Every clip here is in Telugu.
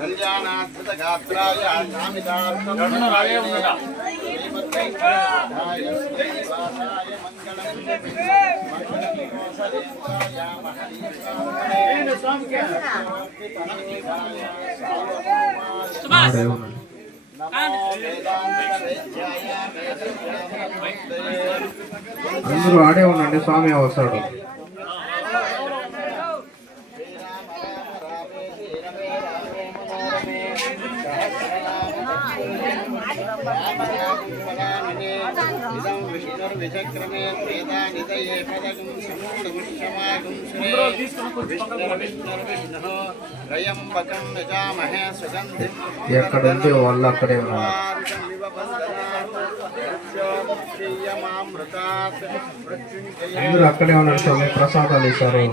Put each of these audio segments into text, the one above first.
కళ్యాణాద్భుత గాత్రాయ అందరూ ఆడే ఉండండి, స్వామి వస్తాడు. విచక్రమే ఎక్కడుంటే వాళ్ళు అక్కడే ఉన్నారు. అందరూ అక్కడే ఉన్నారు స్వామి, ప్రసాదాలు ఇస్తారు.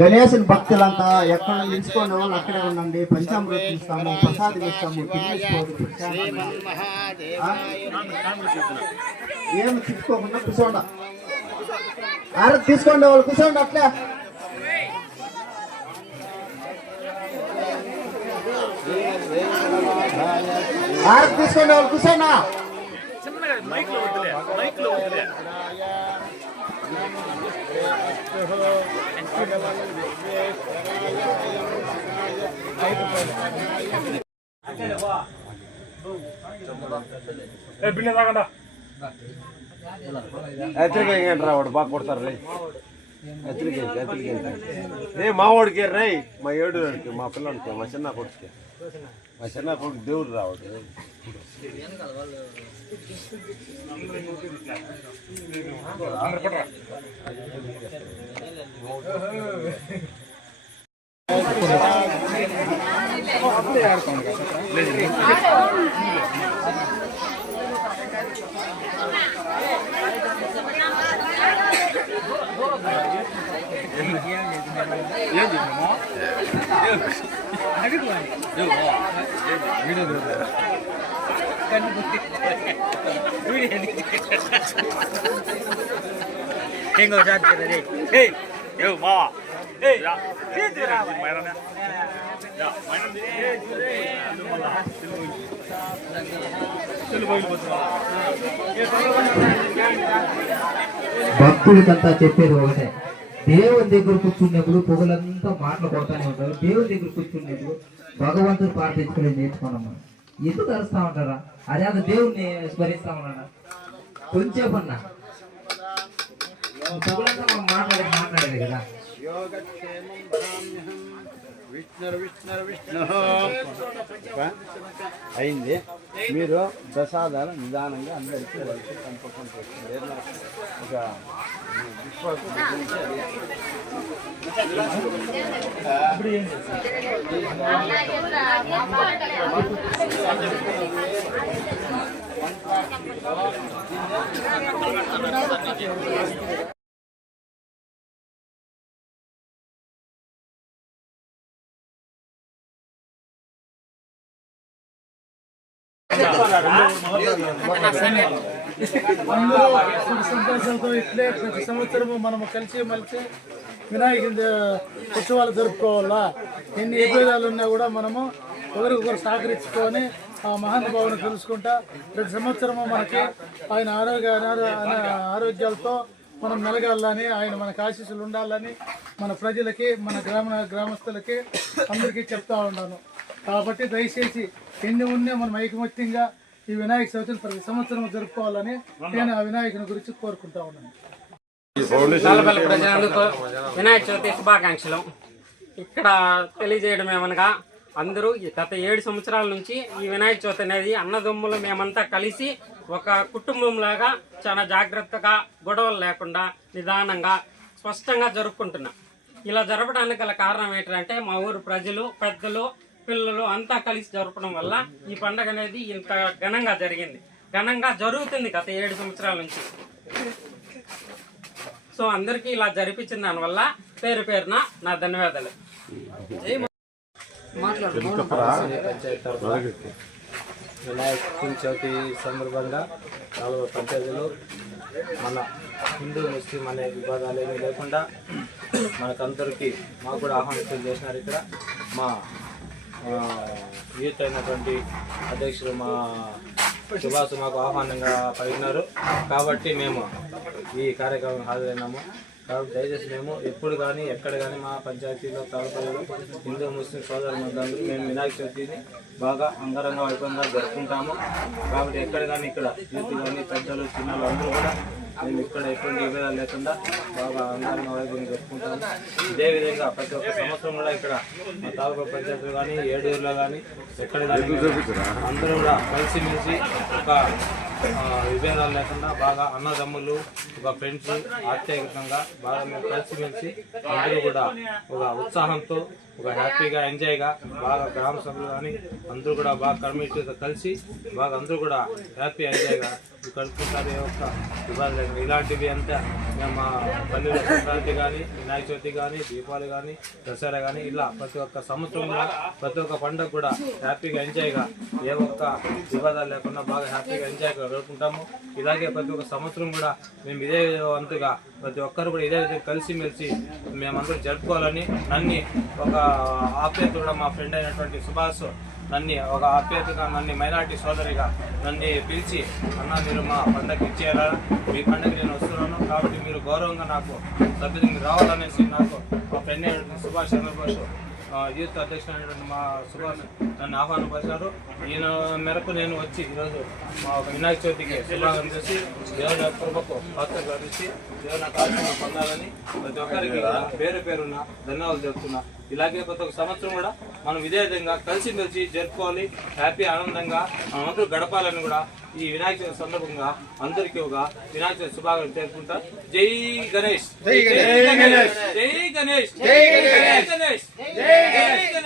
గణేశుని భక్తులంతా ఎక్కడ నిలుచుకునే వాళ్ళు అక్కడే ఉండండి. పంచామృతం ఇస్తాము, ప్రసాదం ఇస్తాము. ఏమి తీసుకోకుండా కూర్చోండి. ఆరతి తీసుకోండి, వాళ్ళు కూర్చోండి అట్లా. ఆరతి తీసుకోండి, వాళ్ళు కూర్చోండి. హెచ్చరికండి వాడు బాగా కొడతారు రై. హెచ్చరిక రే మా వాడికి రై, మా ఏడుకి, మా పిల్లడికి, మా చిన్న కొడుకుకి. మా చిన్న కొడుకు దేవుడు రావడు. భక్తులకంతా చెప్పేది ఒకటే, దేవుని దగ్గర కూర్చున్నప్పుడు పొగలంతా మాటలు కొడతానే ఉంటారు. దేవుని దగ్గర కూర్చున్నప్పుడు భగవంతుడు ప్రార్థించుకునేది నేర్చుకున్నాం. మనం ఎందుకు అరుస్తా ఉంటారా? అదే అది దేవుణ్ణి స్మరిస్తా ఉన్నారా? కొంచెమన్నా పొగలంతా మనం మాట్లాడేది కదా. విష్ణు అయింది. మీరు ప్రసాదాలు నిదానంగా అందరికీ వాళ్ళకి పంపకుండా ఒక అందరూ సంతోషంతో ఇట్లే ప్రతి సంవత్సరము మనము కలిసి మలిసి వినాయక ఉత్సవాలు జరుపుకోవాలా. ఎన్ని విభేదాలు ఉన్నా కూడా మనము ఒకరికొకరు సహకరించుకొని ఆ మహానుభావుని తెలుసుకుంటా ప్రతి సంవత్సరము మనకి ఆయన ఆరోగ్యాలతో మనం మెలగాలని, ఆయన మనకు ఆశీస్సులు ఉండాలని మన ప్రజలకి, మన గ్రామస్తులకి అందరికీ చెప్తా ఉన్నాను. కాబట్టి దయచేసి ఎన్ని ఉన్నా మనం ఐకమత్యంగా ఈ వినాయక చవితిని ప్రతి సంవత్సరం జరుపుకోవాలని నేను ఆ వినాయకుని గురించి కోరుకుంటా ఉన్నాను. నల్లపల్లి ప్రజలందరికీ వినాయక చవితి శుభాకాంక్షలు. ఇక్కడ తెలియజేయడం ఏమనగా, అందరూ గత 7 సంవత్సరాల నుంచి ఈ వినాయక చవితి అనేది అన్నదమ్ములు మేమంతా కలిసి ఒక కుటుంబంలాగా చాలా జాగ్రత్తగా, గొడవలు లేకుండా, నిదానంగా, స్పష్టంగా జరుపుకుంటున్నాం. ఇలా జరపడానికి గల కారణం ఏంటంటే మా ఊరు ప్రజలు, పెద్దలు, పిల్లలు అంతా కలిసి జరపడం వల్ల ఈ పండుగ అనేది ఇంత ఘనంగా జరిగింది. ఘనంగా జరుగుతుంది గత 7 సంవత్సరాల నుంచి. సో అందరికీ ఇలా జరిపించిన దానివల్ల పేరు పేరున నా ధన్యవాదాలు. వినాయక చవితి సందర్భంగా 4 పంచాయతీలు మన హిందూ ముస్లిం అనే విభాగాలు ఏమీ లేకుండా మనకందరికీ మాకు కూడా ఆహ్వానితులు చేసినారు. ఇక్కడ మా యూత్ అయినటువంటి అధ్యక్షులు మా సుభాష్ మాకు ఆహ్వానంగా పలికినారు కాబట్టి మేము ఈ కార్యక్రమం హాజరైనాము. కాబట్టి దయచేసి మేము ఎప్పుడు కానీ ఎక్కడ కానీ మా పంచాయతీలో తాలూకాలో హిందూ ముస్లిం సోదరు మందందరూ మేము వినాయక చవితిని బాగా అంగరంగ వైభవంగా జరుపుకుంటాము. కాబట్టి ఎక్కడ కానీ ఇక్కడ యూత్ కానీ పెద్దలు చిన్నలు అందరూ కూడా మేము ఇక్కడ ఎటువంటి విభేదాలు లేకుండా బాగా అంగరంగ వైభవంగా జరుపుకుంటాము. ఇదే విధంగా ప్రతి ఒక్క సంవత్సరం కూడా ఇక్కడ మా తాలూకా పంచాయతీలు కానీ ఏడూరులో కానీ ఎక్కడ కానీ అందరూ కూడా కలిసిమెలిసి ఒక విభేదాలు లేకుండా బాగా అన్నదమ్ములు ఒక ఫ్రెండ్స్ ఆప్యాయంగా బాగా మేము కలిసిమెలిసి అందరూ కూడా ఒక ఉత్సాహంతో ఒక హ్యాపీగా ఎంజాయ్గా బాగా గ్రామ సభ్యులు కానీ అందరూ కూడా బాగా కమిటీతో కలిసి బాగా అందరూ కూడా హ్యాపీ ఎంజాయ్గా కలుపుకుంటారు. ఏ ఒక్క విభాగం లేదు. ఇలాంటివి అంతా మేము మా పల్లెల సంక్రాంతి కానీ వినాయక చవితి కానీ దీపావళి కానీ దసరా కానీ ఇలా ప్రతి ఒక్క సంవత్సరం కూడా ప్రతి ఒక్క పండుగ కూడా హ్యాపీగా ఎంజాయ్గా ఏ ఒక్క వివాదాలు లేకుండా బాగా హ్యాపీగా ఎంజాయ్గా గడుపుకుంటాము. ఇలాగే ప్రతి ఒక్క సంవత్సరం కూడా మేము ఇదే వంతుగా ప్రతి ఒక్కరు కూడా ఇదే విధంగా కలిసిమెలిసి మేమందరూ జరుపుకోవాలని నన్ను ఒక ఆప్యాయత కూడా మా ఫ్రెండ్ అయినటువంటి సుభాష్ నన్ను ఒక ఆప్యాయతగా నన్ను మైనార్టీ సోదరిగా నన్ను పిలిచి అన్న మీరు మా పండగకి ఇచ్చేయాలా, మీ పండగకి నేను వస్తున్నాను కాబట్టి మీరు గౌరవంగా నాకు సభ్యులు మీరు రావాలనేసి నాకు మా ఫ్రెండ్ అయినటువంటి సుభాష్ చంద్రబోస్ యూత్ అధ్యక్షుడు అయినటువంటి మా సుభాష్ నన్ను ఆహ్వానపరిచారు. ఈయన మేరకు నేను వచ్చి ఈరోజు మా వినాయక చవితికి శుభాగం చేసి దేవుని కృపకు పాత్ర గడిచి దేవుని ఆశీస్సులు పొందాలని ప్రతి ఒక్కరికి పేరు పేరున్న ధన్యవాదాలు చెప్తున్నా. ఇలాగే ప్రతి ఒక్క సంవత్సరం కూడా మనం ఇదే విధంగా కలిసిమెలిసి జరుపుకోవాలి, హ్యాపీ ఆనందంగా మనమందరూ గడపాలని కూడా ఈ వినాయక చవితి సందర్భంగా అందరికీ ఒక వినాయక చవితి శుభాకాంక్షలు చేసుకుంటా. జై గణేష్, జై గణేష్, జై గణేష్, జై గణేష్, జై గణేష్.